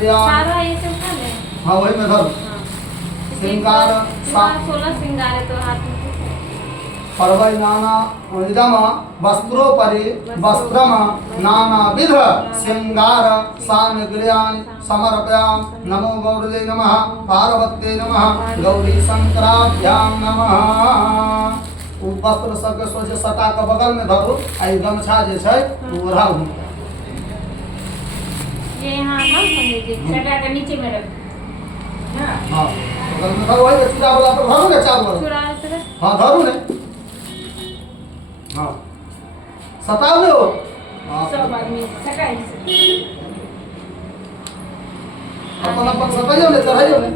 सारा ये सब खा ले। हाँ वही मैं धरूँ। श्रृंगार 16 श्रृंगार है तो हाथ में पर्वै नाना इदम वस्त्रोपरि वस्त्रम नानाविध श्रृंगार सामग्र्याणि समर्पयामि। नमो गौरवे नमः पार्वत्यै नमः गौरी शंकराभ्यां नमः। उ वस्त्र सबके सोचे सटा के बगल में धरो आ गमछा जे छै ओढ़ाऊ। ये यहाँ ना पंडित जी सटा के नीचे में रख। हां बगल में धरो वही चूड़ा वाला पर धरो ने चावल चूड़ा तरह। हां धरो ने। हाँ सताओ ले हो सब आदमी सटाई अपन अपन सताइयो ले चढ़ाइयो ले।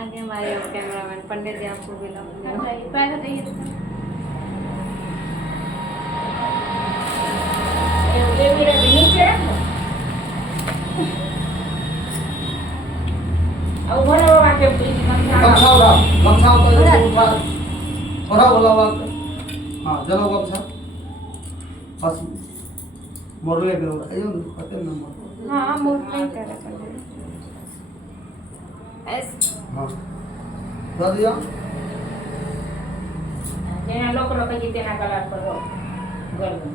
आगे हमारे कैमरामैन पंडित जी आपको मिला पैसा चाहिए ये मेरा नीचे रखो और बड़ा बड़ा के गमछा तो उठा थोड़ा बोला बात। हाँ चलो गमछा बस मोरले के आइयो पते न मोर। हाँ मोर नहीं कर रहा ऐसे। हाँ कर दिया यहाँ लोग रोके जीते ना कलर पर गर्दन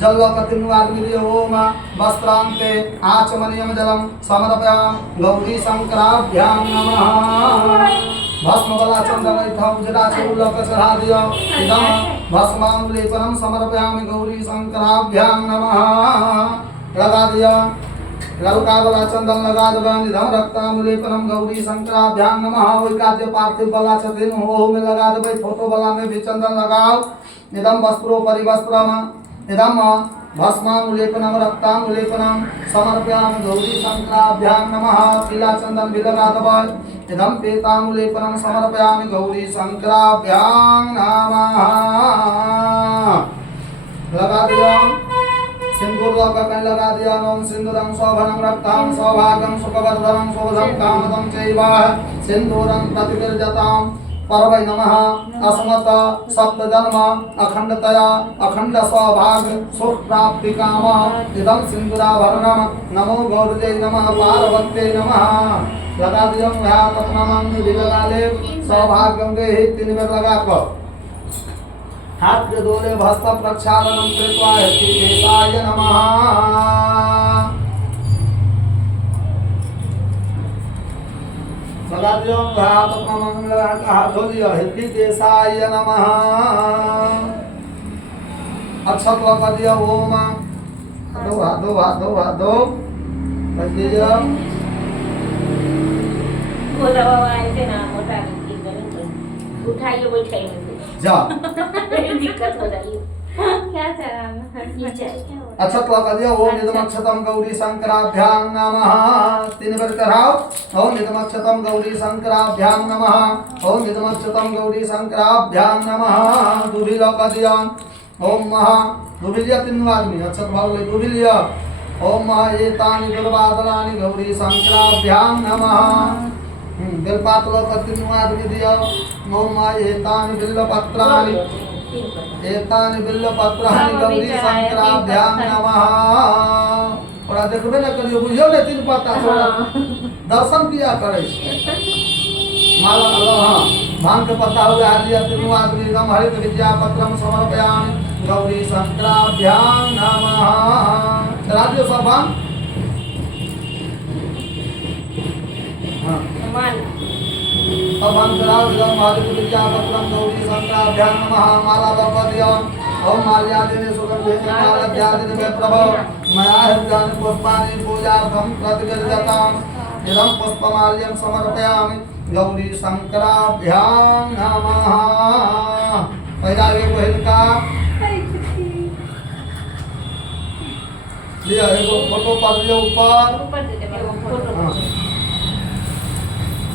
जल्लोकतिन्वाग्निर्यो ओम वस्त्रान्ते आचमनीयं जलं समर्पयामि। गौरी शंकराभ्यां नमः। भस्मबला चन्दनैथं जटाचूलक चढ़ा दियो। इदं भस्मानुलेपनं समर्पयामि। गौरी शंकराभ्यां नमः। लगा दिया ललका वाला चंदन लगा देबन। इदं रक्तानुलेपनं गौरी शंकराभ्यां नमः। ओइ काजे पार्थिव वाला छथिन ओहो में लगा देबै। फोटो वाला में भी चंदन लगाओ। इदं वस्त्रो परिवस्त्रम इदम भस्मानुलेपनम रक्तानुलेपनम समर्पयामि। गौरी शंकराभ्यां नमः। पीला चंदन भी लगा देबै। इदम पीतानुलेपनम समर्पयामि। गौरी शंकराभ्यां नमः। लगा दिया सिंदूर लगा दिया। ओम सिंदूरं शोभनं रक्तां सौभाग्यं सुखवर्धनं शोभनं कामदं चैव सिंदूरं प्रतिविरजतां। पर्वै नमः अस्मत् सप्तजन्म अखंडतया अखंड सौभाग्य सुख प्राप्ति काम। इदं सिंदूराभरणं नमो गौरजे नमः पार्वत्यै नमः। लगा दियो तत्नमं दिवगाले सौभाग्यं देहि 3 बार लगा कर हाथ के दोले भस्म प्रक्षालनं कृत्वा हेतिकेशाय नमः। लगा दियो तत्नमं हाथ धो दियो हेतिकेशाय नमः। अक्षत लगा दियो ओम हाथ दो कर दियो। बोला बाबा ऐसे ना मोटा उठाइए बैठाइए जा दिक्कत हो जाएगी क्या चलाना नीचे अक्षत लगा दिया। ओम निदमक्षतम गौरी शंकराभ्यां नमः। 3 बार चढ़ाओ। ओम निदमक्षतम गौरी शंकराभ्यां नमः। ओम निदमक्षतम गौरी शंकराभ्यां नमः। दूभी लगा दिया। ओम महा दूभिलिया 3 आदमी अक्षत भाग ले दूभिलिया। ओम महा एतानि दुर्वादनानि गौरी शंकराभ्यां नमः। बेलपात लगा 3 आदमी दिया। ओम महा एतानि बिल्वपत्राणि एतानि बिल्वपत्राणि गौरी शंकराभ्यां नमः। और देखबे न करियो बुझियो ने 3 पत्ता छोड़ा दर्शन किया करे माला हाँ भांग के पत्ता हो गया दिया 3 आदमी एकदम हरित विद्या पत्रम समर्पयामि। गौरी शंकराभ्यां नमः। चला दियो सब भांग। हाँ अब हम चलाओ एकदम हरित विद्या पत्रम गौरी शंकराभ्यां नमः। माला लगा दिया। ओम माल्यादिने सुगंधे माल्यादिने में प्रभव मया हृदयानि पुष्पाणि पूजार्थं प्रतिगृह्यताम्। इदं पुष्पमाल्यं समर्पयामि। गौरी शंकराभ्यां नमः। पहला ये बहन का लिया एगो फोटो पर लिया ऊपर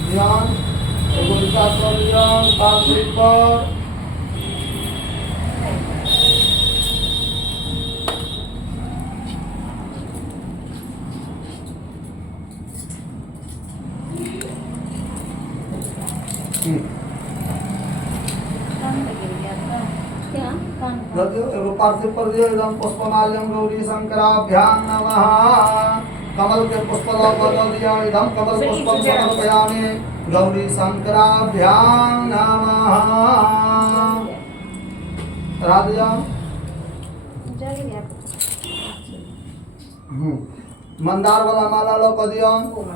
ध्यान एगो इनका कर लिया पार्थिव पर। यहाँ कान धर दियो एगो पार्थिव पर दियो इदम पुष्पमाल्यम गौरी शंकराभ्यां नमः कमल के पुष्प लगा दिया इदम कमल पुष्पम समर्पयामि गौरी शंकराभ्यां नमः राधिया जाइए मंदार वाला माला लो कदियो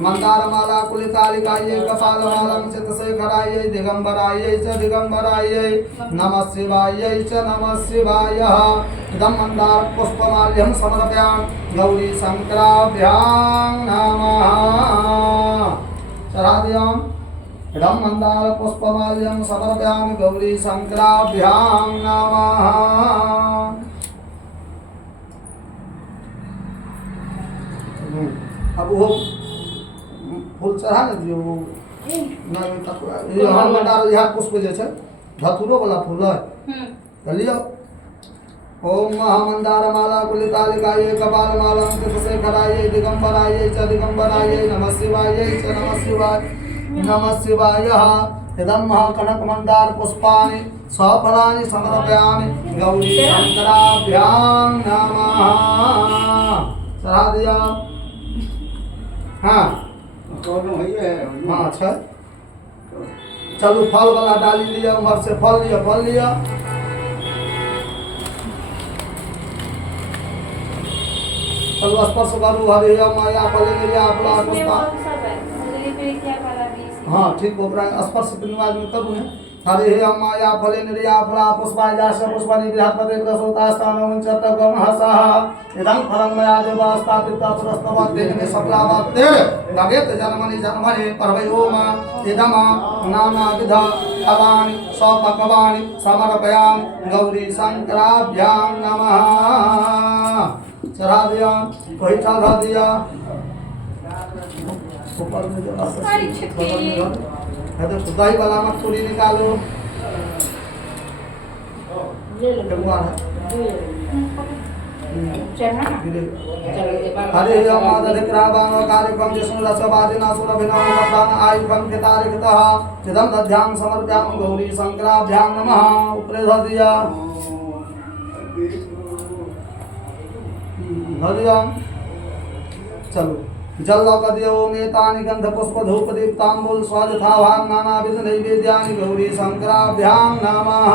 मंदार माला कुलिकालिकाये कपाल मालम चित से कराये दिगंबराये च दिगंबराये नमः शिवाये च नमः शिवाय इदं मंदार पुष्पमाल्यं समर्पयामि गौरी शंकराभ्यां नमः चढ़ा दिया इदं मंदार पुष्पमाल्यं समर्पयामि गौरी शंकराभ्यां नमः अब वो फूल चढ़ा न दियो वो ना ये हम मंडार यहाँ पुष्प जे छै धतुरो वाला फूल है लियो ओम महामंदार माला कुलिकालिकाये कपाल मालम चित कराये दिगंबराये च दिगंबराये नमः शिवाये च नमः शिवाय नमः शिवाय इदं महाकनक मंदार पुष्पाणि सफलानि समर्पयामि गौरी शंकराभ्यां नमः चढ़ा दिया हाँ हाँ अच्छा चलो फल वाला डाली लिया उमर से फल लिया चलो स्पर्श करू हरे माया फले मेरिया अपना पुष्पा हाँ ठीक हो रहा है स्पर्श निवाज में करूँ हरे माया फले निर्या फला पुष्पायाश पुष्पानि बृहस्पति प्रसूतास्तानं चतुर्गम हसः इदं फलं मया देवास्तापिता पुरस्तवत्तेन मे सकलावत्ते भवेत् जन्मनि जन्मनि पर्वयोम इदं नानाविध फलानि सपक्वानि समर्पयामि गौरी शंकराभ्यां नमः चढ़ा दिया कोई चढ़ा दिया ऊपर में जो है तो खुदाई वाला मत पूरी निकालो हरे मादधिक्रावानो कार्यक्रम जिष्णु रसवादिना सुरभिनाम आयुधम कितारिकतः इदं दध्यां समर्प्यामि गौरी शंकराभ्यां नमः ऊपर धर दिया चलो जल लौकदियो मेतानि गंध पुष्प धूप दीप्तांबुल स्वजथावान नानाविध नैवेद्यानि गौरी शंकराभ्यां नमः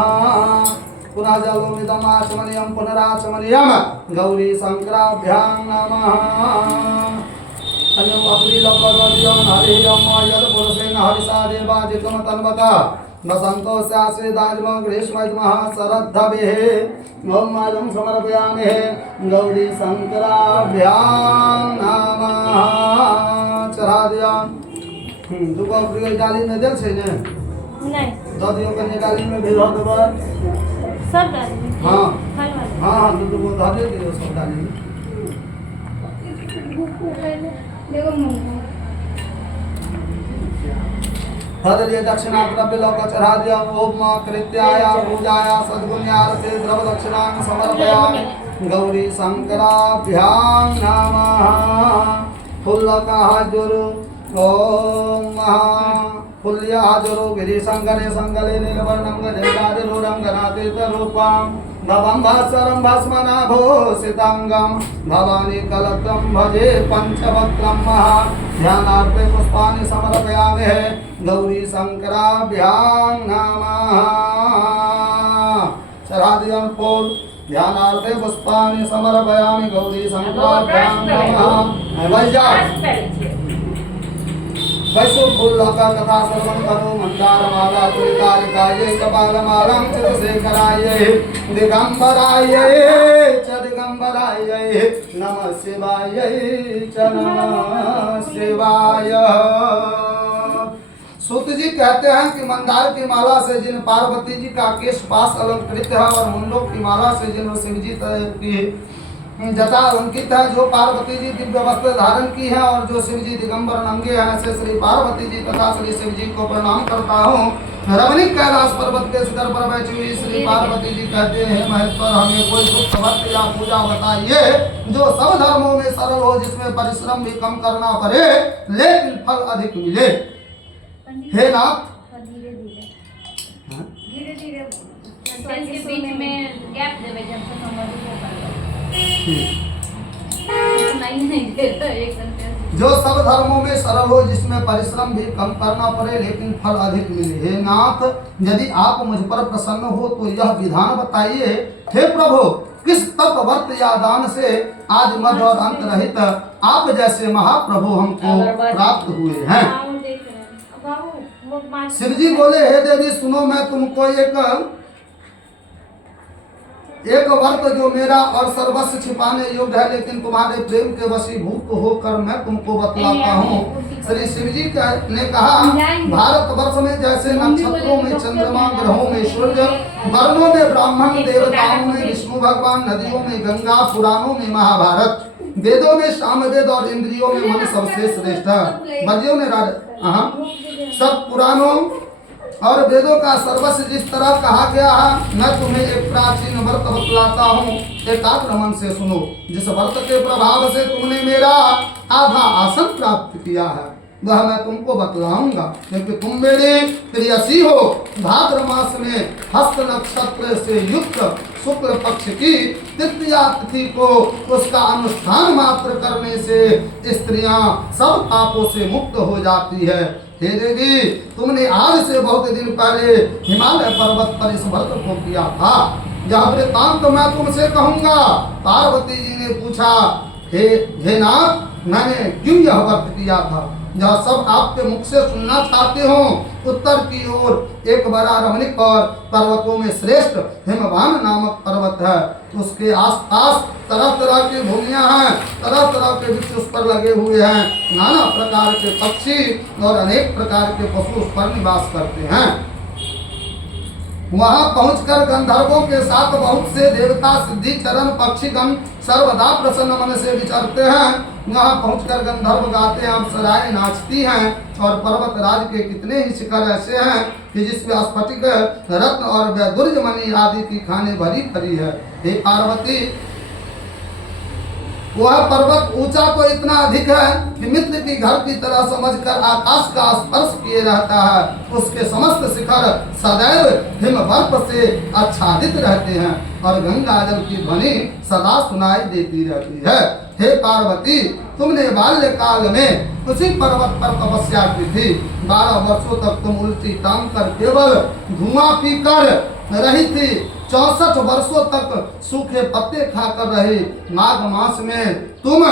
पुनः जलोमिदमाचमनीयं पुनराचमनीयं गौरी शंकराभ्यां नमः अन्यं अपरि लौकदियो हरियं यद पुरुषेण हरिषा देवादिकं तन्वता बसंतो स्यासे दाजमो ग्रीष्मः शरद्धभिः ओम मालं समर्पयामि गौरी शंकराभ्यां नमः चढ़ा दिया दुगो प्रिय डाली में दे छै ने नहीं ददियो कने डाली में भेज देबो सब डाली हां फल वाले हां दुगो धा दे दियो सब डाली में देखो मुंह हदलिए दक्षिणा द्रव्य लोक चढ़ा दिया ओम कृत्याया पूजाया सद्गुण्यार्थे द्रव दक्षिणां समर्पयामि गौरी शंकराभ्यां नमः फुल्लका हाजुरु ओम फुल्य हाजुरु गिरि शंकरे शंकले नीलवर्णं गजराजो रंगनातीत रूपं भवं भास्वरं भस्मनाभो सितांगं भवानी कलत्रं भजे पंचवक्त्रं महा ध्यानार्थे पुष्पाणि समर्पयामि गौरी शंकराभ्यां नमः चढ़ा दिया फूल ध्यानार्थे पुष्पाणि समर्पयामि गौरी शंकराभ्यां नमः वैसु फूल लोका कथा सर्वं करो मंदार माला तुलिकालिकाये कपाल मालां चितशेखराये दिगंबराये च दिगंबराये नमः शिवाये च नमः शिवाय। सूत जी कहते हैं कि मंदार की माला से जिन पार्वती जी का केश पास अलंकृत है और मुंडों की माला से जिन शिव जी की जटा अंकित है, जो पार्वती जी दिव्य वस्त्र धारण की है और जो शिव जी दिगंबर नंगे हैं, ऐसे श्री पार्वती जी तथा श्री शिव जी को प्रणाम करता हूँ। रमणीक कैलाश पर्वत के शिखर पर बैठी हुई श्री पार्वती जी कहते हैं, महेश्वर हमें कोई दुख भक्ति या पूजा बताइए जो सब धर्मों में सरल हो, जिसमें परिश्रम भी कम करना पड़े लेकिन फल अधिक मिले। हे नाथ धीरे धीरे इसके बीच में गैप देवे जब से समझ को कर ठीक। नहीं दे रहा एक सेंटेंस। जो सब धर्मों में सरल हो, जिसमें परिश्रम भी कम करना पड़े लेकिन फल अधिक मिले। हे नाथ, यदि आप मुझ पर प्रसन्न हो तो यह विधान बताइए। हे प्रभु, किस तप व्रत या दान से आदि मध्य और अंत रहित आप जैसे महाप्रभु हमको प्राप्त हुए हैं। शिव जी बोले, हे देवी सुनो, मैं तुमको एक व्रत जो मेरा और सर्वस्व छिपाने योग्य है लेकिन तुम्हारे प्रेम के वशीभूत होकर मैं तुमको बतलाता हूँ। श्री शिव जी ने कहा, भारत वर्ष में जैसे नक्षत्रों में चंद्रमा, ग्रहों में सूर्य, वर्णों में ब्राह्मण, देवताओं में विष्णु भगवान, नदियों में गंगा, पुराणों में महाभारत, वेदों में सामवेद और इंद्रियों में मन सबसे श्रेष्ठ है। बजियों ने सब पुराणों और वेदों का सर्वस्व जिस तरह कहा गया है, मैं तुम्हें एक प्राचीन व्रत बतलाता हूँ। एकाग्र मन से सुनो। जिस व्रत के प्रभाव से तुमने मेरा आधा आसन प्राप्त किया है वह मैं तुमको बतलाऊंगा, क्योंकि तुम मेरे प्रियसी हो। भाद्र मास में हस्त नक्षत्र से युक्त शुक्ल पक्ष की तृतीया तिथि को उसका अनुष्ठान मात्र करने से स्त्रियां सब पापों से मुक्त हो जाती है। हे देवी, तुमने आज से बहुत दिन पहले हिमालय पर्वत पर इस व्रत को किया था। यह वृत्तांत मैं तुमसे कहूंगा। पार्वती जी ने पूछा, हे नाथ, मैंने क्यों यह व्रत किया था? यह सब आपके मुख से सुनना चाहते हो। उत्तर की ओर एक बड़ा रमणीक और पर्वतों में श्रेष्ठ हिमवान नामक पर्वत है। उसके आसपास तरह तरह की भूमियां हैं, तरह तरह के वृक्ष उस पर लगे हुए हैं। नाना प्रकार के पक्षी और अनेक प्रकार के पशु उस पर निवास करते हैं। वहां पहुंचकर गंधर्वों के साथ बहुत से देवता, सिद्धि चरण, पक्षीगण सर्वदा प्रसन्न मन से विचरते हैं। वहां पहुंचकर गंधर्व गाते हैं, अप्सराएं नाचती हैं और पर्वत राज के कितने ही शिखर ऐसे हैं कि जिसमें स्फटिक, रत्न और वैदुर्य मणि आदि की खाने भरी भरी है। हे पार्वती, वह पर्वत ऊंचा तो इतना अधिक है कि मित्र की घर की तरह समझकर आकाश का स्पर्श किए रहता है। उसके समस्त शिखर सदैव हिमबर्फ से आच्छादित रहते हैं और गंगा जल की ध्वनि सदा सुनाई देती रहती है। हे पार्वती, तुमने बाल्यकाल में उसी पर्वत पर तपस्या की थी। 12 वर्षों तक तुम उल्टी टांग कर केवल धुआं पीकर रही थी। 64 वर्षों तक सूखे पत्ते खाकर रही। माघ मास में तुम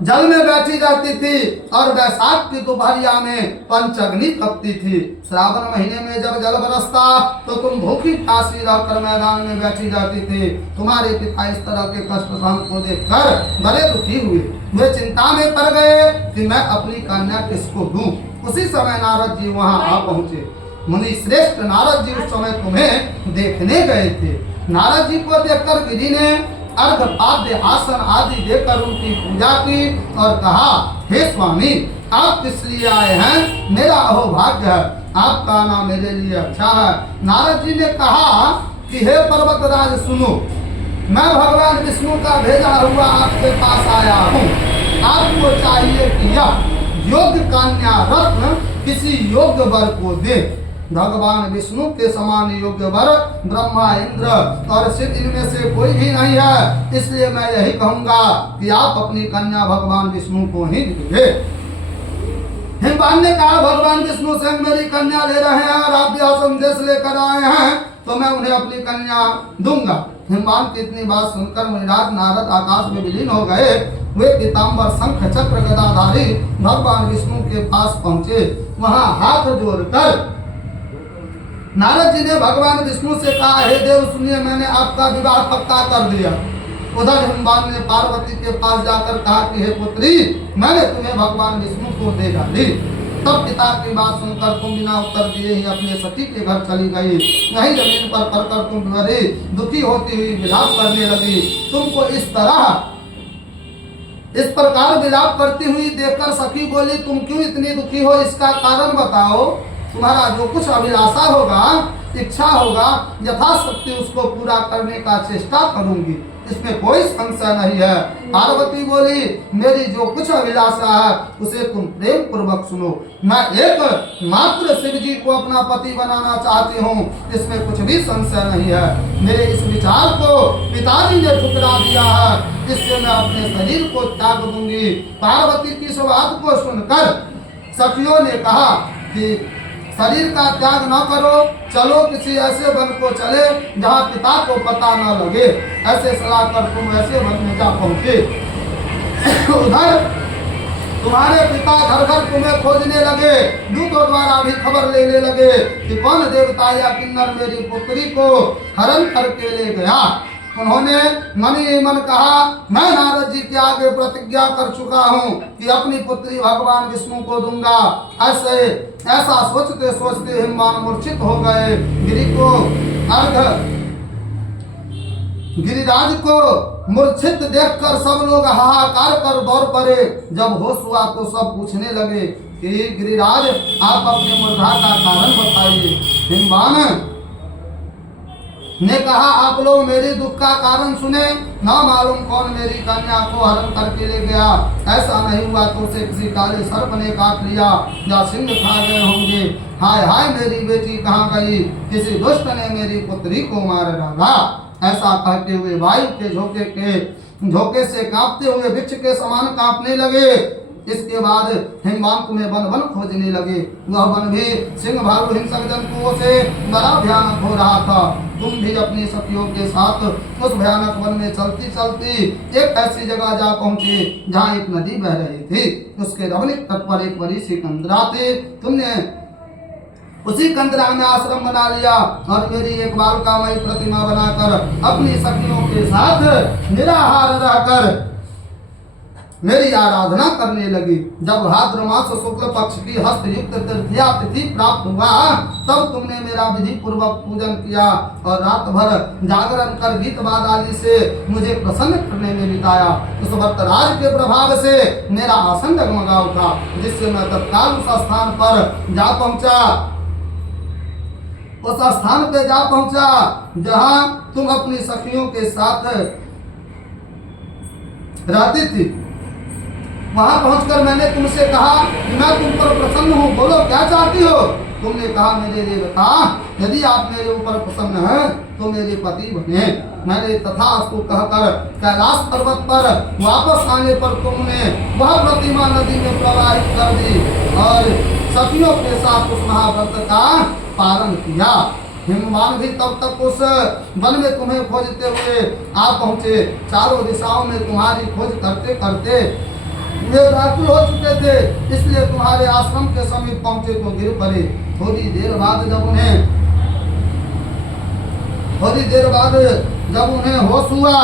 जल में बैठी रहती थी और वैशाख की दोपहरिया में पंचअग्नि तपती थी। श्रावण महीने में जब जल बरसता तो तुम भूखी प्यासी रहकर मैदान में बैठी रहती थी। तुम्हारे पिता इस तरह के कष्ट सहन को देखकर बड़े दुखी हुए। वे चिंता में पड़ गए कि मैं अपनी कन्या किसको दूं। उसी समय नारद जी वहां आ पहुंचे। मुनि श्रेष्ठ नारद जी उस समय तुम्हें देखने गए थे। नारद जी को देखकर गिरी ने अर्घ, पाद्य, आसन आदि देकर उनकी पूजा की और कहा, हे स्वामी, आप किस लिए आए हैं? मेरा अहोभाग्य है, आपका आना मेरे लिए अच्छा है। नारद जी ने कहा कि हे पर्वतराज सुनो, मैं भगवान विष्णु का भेजा हुआ आपके पास आया हूँ। आपको चाहिए कि यह योग्य कन्या रत्न किसी योग्य वर को दे। भगवान विष्णु के समान योग्य वर ब्रह्मा, इंद्र और शिव इनमें से कोई भी नहीं है। इसलिए मैं यही कहूंगा कि आप अपनी कन्या भगवान विष्णु को ही दीजिए। हिमवान ने कहा, भगवान विष्णु स्वयं मेरी कन्या ले रहे हैं और आप यह संदेश लेकर आए हैं तो मैं उन्हें अपनी कन्या दूंगा। हिमवान की इतनी बात सुनकर मुनिराज नारद आकाश में विलीन हो गए। वे पीताम्बर, शंख, चक्र, गदाधारी भगवान विष्णु के पास पहुंचे। वहां हाथ जोड़कर नारद जी ने भगवान विष्णु से कहा, हे देव सुनिए, मैंने आपका विवाह पक्का कर दिया। उधर हिमवान ने पार्वती के पास जाकर कहा कि हे पुत्री, मैंने तुम्हें भगवान विष्णु को दे डाली। तब पिता की बात सुनकर तुम बिना उत्तर दिए ही अपने सखी के घर चली गई। वहीं जमीन पर पड़कर तुम बड़ी दुखी होती हुई विलाप करने लगी। तुमको इस प्रकार विलाप करती हुई देखकर सखी बोली, तुम क्यों इतनी दुखी हो? इसका कारण बताओ। तुम्हारा जो कुछ अभिलाषा होगा, इच्छा होगा, यथाशक्ति उसको पूरा करने का चेष्टा करूंगी। इसमें कोई संशय नहीं है। पार्वती बोली, मेरी जो कुछ अभिलाषा है उसे तुम प्रेम पूर्वक सुनो। मैं एक मात्र शिव जी को अपना पति बनाना चाहती हूँ, इसमें कुछ भी संशय नहीं है। मेरे इस विचार को पिताजी ने ठुकरा दिया है, इससे मैं अपने शरीर को त्याग दूंगी। पार्वती की इस बात को सुनकर सखियों ने कहा कि शरीर का त्याग न करो, चलो किसी ऐसे वन को चले जहाँ पिता को पता न लगे। ऐसे सलाह कर तुम ऐसे वन में जा पहुंचे। उधर तुम्हारे पिता घर घर तुम्हें खोजने लगे, दूतों द्वारा भी खबर लेने लगे कि कौन देवता या किन्नर मेरी पुत्री को हरण करके ले गया। उन्होंने मन ही मन कहा, मैं नारद जी के आगे प्रतिज्ञा कर चुका हूँ कि अपनी पुत्री भगवान विष्णु को दूंगा। ऐसा सोचते सोचते हिमवान मूर्छित हो गए। गिरिराज को मूर्छित देखकर सब लोग हाहाकार कर दौड़ पड़े। जब होश हुआ तो सब पूछने लगे कि गिरिराज, आप अपने मूर्छा का कारण बताइए। हिमवान ने कहा, आप लोग मेरे दुख का कारण सुने, ना मालूम कौन मेरी कन्या को हरण करके ले गया। ऐसा नहीं हुआ तो उसे किसी काले सर्प ने काट लिया या सिंह खा गए होंगे। हाय हाय, मेरी बेटी कहाँ गई? किसी दुष्ट ने मेरी पुत्री को मार डाला। ऐसा कहते हुए वायु के झोंके से कांपते हुए वृक्ष के समान कांपने लगे। इसके बाद हिमवान में वन वन खोजने लगे। वह वन भी सिंह भालू हिंसक जंतुओं से बड़ा भयानक हो रहा था। तुम भी अपनी सखियों के साथ उस भयानक वन में चलती चलती एक ऐसी जगह जा पहुंचे जहाँ एक नदी बह रही थी। उसके रमणीक तट पर एक बड़ी सी कंदरा थी। तुमने उसी कंदरा में आश्रम बना लिया और मेरी एक बालकामयी प्रतिमा बनाकर अपनी सखियों के साथ निराहार रहकर मेरी आराधना करने लगी। जब भाद्र मास शुक्ल पक्ष की हस्त युक्त तृतीया तिथि प्राप्त हुआ तब तुमने मेरा विधि पूर्वक पूजन किया और रात भर जागरण कर गीत वाद आदि से मुझे प्रसन्न करने में बिताया। उस वक्तराज के प्रभाव से मेरा आसन डगमगा उठा, जिससे मैं तत्काल उस स्थान पर जा पहुंचा जहां तुम अपनी सखियों के साथ रहती थी। वहां पहुंचकर मैंने तुमसे कहा कि मैं तुम पर प्रसन्न हूँ, बोलो क्या चाहती हो? तुमने कहा, मेरे देवता, यदि आप मेरे ऊपर प्रसन्न हैं तो मेरे पति बने। मैंने तथास्तु कहकर कैलाश पर्वत पर वापस आने पर तुमने वह प्रतिमा नदी में प्रवाहित कर दी और सखियों के साथ उस महाव्रत का पालन किया। हिमवान भी तब तक उस वन में तुम्हें खोजते हुए आ पहुंचे। चारों दिशाओं में तुम्हारी खोज करते करते वे व्याकुल हो चुके थे, इसलिए तुम्हारे आश्रम के समीप पहुंचे तो गिर पड़े। थोड़ी देर बाद जब उन्हें होश हुआ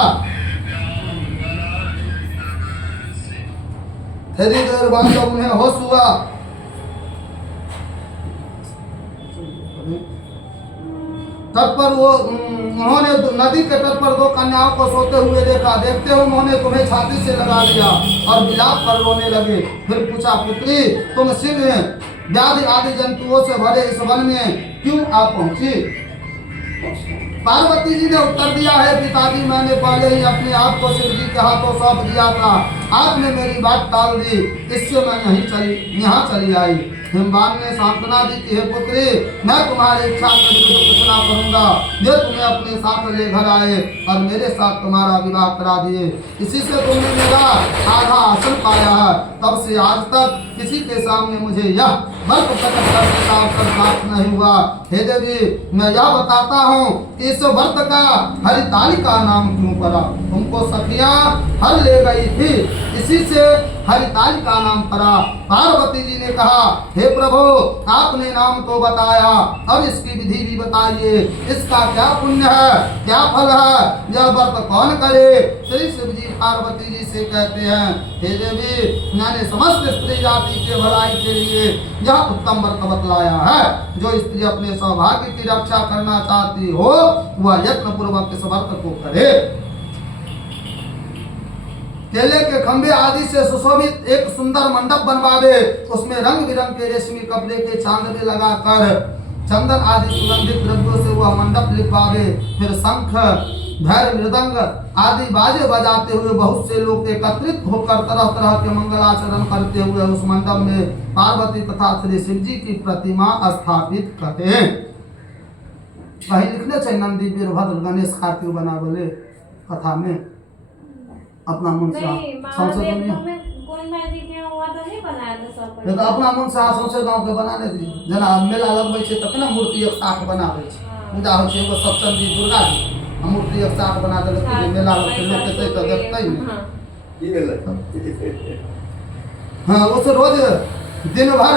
तट पर उन्होंने नदी के तट पर दो कन्याओं को सोते हुए देखा। देखते हुए उन्होंने तुम्हें छाती से लगा लिया और विलाप कर रोने लगे। फिर पूछा, पुत्री, तुम सिंह व्याधि आदि जंतुओं से भरे इस वन में क्यों आ पहुंची? पार्वती जी ने उत्तर दिया, है पिताजी, मैंने पहले ही अपने आप को शिव जी के हाथों सौंप दिया था। आपने मेरी बात टाल दी, इससे मैं यहाँ चली आई। हिमवान ने सांत्वना दी कि हे पुत्री, मैं तुम्हारी इच्छा के विरुद्ध कुछ ना करूंगा। जो तुम्हें अपने साथ ले घर आए और मेरे साथ तुम्हारा विवाह करा दिए, इसी से तुमने मेरा आधा आसन पाया है। तब से आज तक किसी के सामने मुझे यह व्रत प्रकट करने का अवसर प्राप्त नहीं हुआ। हे देवी, मैं यह बताता हूँ कि इस व्रत का हरितालिका नाम क्यों पड़ा? तुमको सखियां हर ले गई थी, इसी से हरितालिका नाम पड़ा। पार्वती जी ने कहा, हे प्रभु, आपने नाम तो बताया, अब इसकी विधि भी बताइए। इसका क्या पुण्य है, क्या फल है, यह व्रत कौन करे? श्री शिव जी पार्वती जी से कहते हैं, हे देवी, मैंने समस्त स्त्री जाति के भलाई के लिए यह उत्तम व्रत बतलाया है। जो स्त्री अपने सौभाग्य की रक्षा करना चाहती हो वह यत्न पूर्वक इस व्रत को करे। केले के खंभे आदि से सुशोभित एक सुंदर मंडप बनवावे, उसमें रंग बिरंग के रेशमी कपड़े के चांदने लगाकर चंदन आदि सुगंधित द्रव्यों से वह मंडप लिपवावे। फिर शंख भैर मृदंग आदि बाजे बजाते हुए बहुत से लोग एकत्रित होकर तरह तरह के मंगलाचरण करते हुए उस मंडप में पार्वती तथा श्री शिव जी की प्रतिमा स्थापित करते हैं। कहीं लिखने चाहिए नंदी वीरभद्र गणेश कार्तिक बना बोले कथा में अपना मन से नहीं, संशोधन महादेव में कोई मैजिक है हुआ तो नहीं बनाया था सब ये तो अपना मन से संशय गांव के बना ले जना मेला लगबै छै तब ना मूर्ति एक साथ बनाबै छै पूजा होइ छै एगो सप्तमी दुर्गा जी हम मूर्ति एक साथ बना देलक कि मेला लगतै लोग एतै तऽ देखतै हाँ। की भेलै हाँ उस रोज दिन भर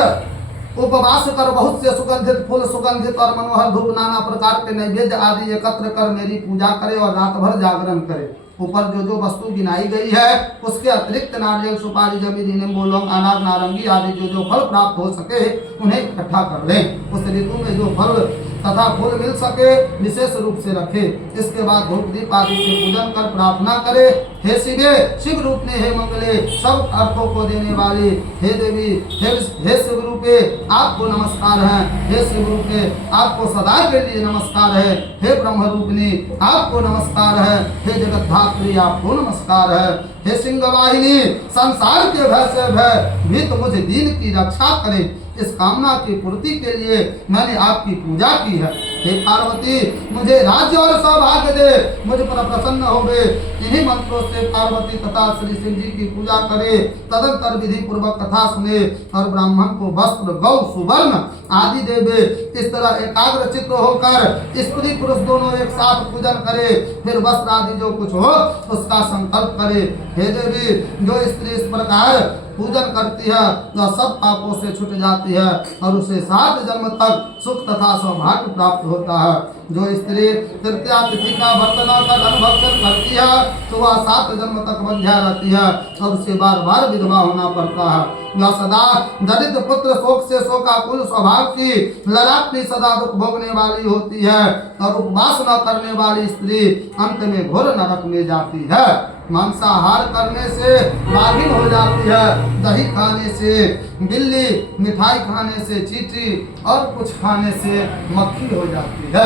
उपवास कर बहुत से सुगंधित फूल सुगंधित और मनोहर धूप नाना प्रकार के नैवेद्य आदि एकत्र कर मेरी पूजा करे और रात भर जागरण करे। ऊपर जो जो वस्तु गिनाई गई है उसके अतिरिक्त नारियल सुपारी जमीन नींबू लौंग अनार नारंगी आदि जो जो फल प्राप्त हो सके उन्हें इकट्ठा कर लें। उस ऋतु में जो फल तथा फूल मिल सके विशेष रूप से रखे। इसके बाद धूप दीप आदि से पूजन कर प्रार्थना करे। हे शिवे शिव रूप ने हे मंगले सब अर्थों को देने वाली हे देवी हे शिव रूपे आपको नमस्कार है। हे शिव रूपे आपको सदा के लिए नमस्कार है। हे ब्रह्म रूपिणी आपको नमस्कार है। हे जगत धात्री आपको नमस्कार है। हे सिंह वाहिनी संसार के भय से भयभीत मुझे दीन की रक्षा करे। इस कामना की पूर्ति के लिए मैंने आपकी पूजा की है। हे पार्वती मुझे राज्य और सौभाग्य दे मुझ पर प्रसन्न होवे। इन्हीं मंत्रों से पार्वती तथा श्री शिव जी की पूजा करे। तदंतर विधि पूर्वक कथा सुने और ब्राह्मण को वस्त्र गौ सुवर्ण आदि देवे। इस तरह एकाग्र चित्त होकर स्त्री पुरुष दोनों एक साथ पूजन करे। फिर वस्त्र आदि जो कुछ हो उसका संकल्प करे। हे देवी जो स्त्री इस प्रकार पूजन करती है वह सब पापों से छूट जाती है और उसे 7 जन्म तक सुख तथा सौभाग्य प्राप्त होता है। जो स्त्री तृतीया तिथि का बर्तन का अनुभक्षण करती है तो वह 7 जन्म तक बंध्या रहती है और उसे बार बार विधवा होना पड़ता है। वह सदा दरिद्र पुत्र शोक से शोकाकुल स्वभाव की लड़ाकनी सदा दुख भोगने वाली होती है और उपवास न करने वाली स्त्री अंत में घोर नरक में जाती है। मांसाहार करने से बाघिन हो जाती है। दही खाने से बिल्ली, मिठाई खाने से चींटी और कुछ खाने से मक्खी हो जाती है।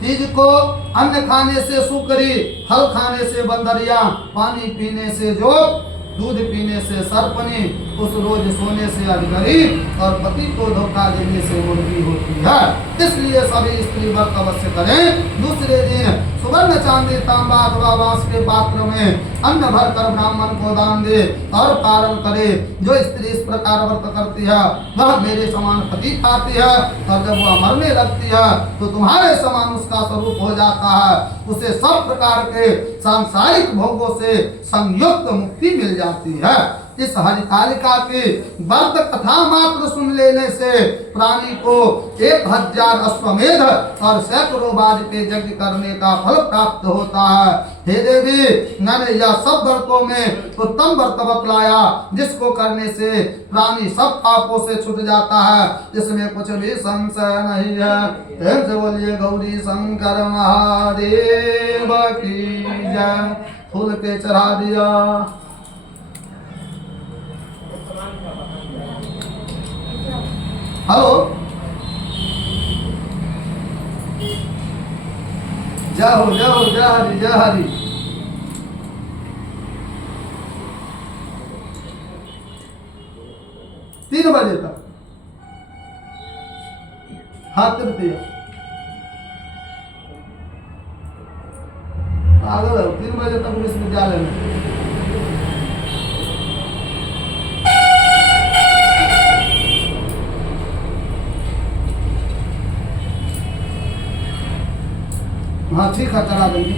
तीज को अन्न खाने से सुकरी, फल खाने से बंदरिया, पानी पीने से जोग, दूध पीने से सर्पनी, उस रोज सोने से अजगरी और पति को धोखा देने से मुर्गी होती है। इसलिए सभी स्त्री व्रत अवश्य करें। दूसरे दिन सुवर्ण चांदी तांबा अथवा बांस के पात्र में अन्न भरकर ब्राह्मण को दान दे और पारण करे। जो स्त्री इस प्रकार व्रत करती है वह मेरे समान पति पाती है और जब वह मरने लगती है तो तुम्हारे समान उसका स्वरूप हो जाता है। उसे सब प्रकार के सांसारिक भोगों से संयुक्त मुक्ति मिल जाती है। इस हरितालिका की व्रत कथा मात्र सुन लेने से प्राणी को 1000 अश्वमेध और सैकड़ों वाजपेय यज्ञ करने का फल प्राप्त होता है। हे देवी मैंने यह सब व्रतों में उत्तम व्रत बतलाया जिसको करने से प्राणी सब पापों से छूट जाता है। इसमें कुछ भी संशय नहीं है। से बोलिए गौरी शंकर महादेव की जय। फूल के चढ़ा दिया। हेलो जय हो जय हो जय हरि जय हरि। तीन बजे तक हाँ तृतीय पागल है 3 बजे तक विश्वविद्यालय में। हाँ ठीक है चला देंगे।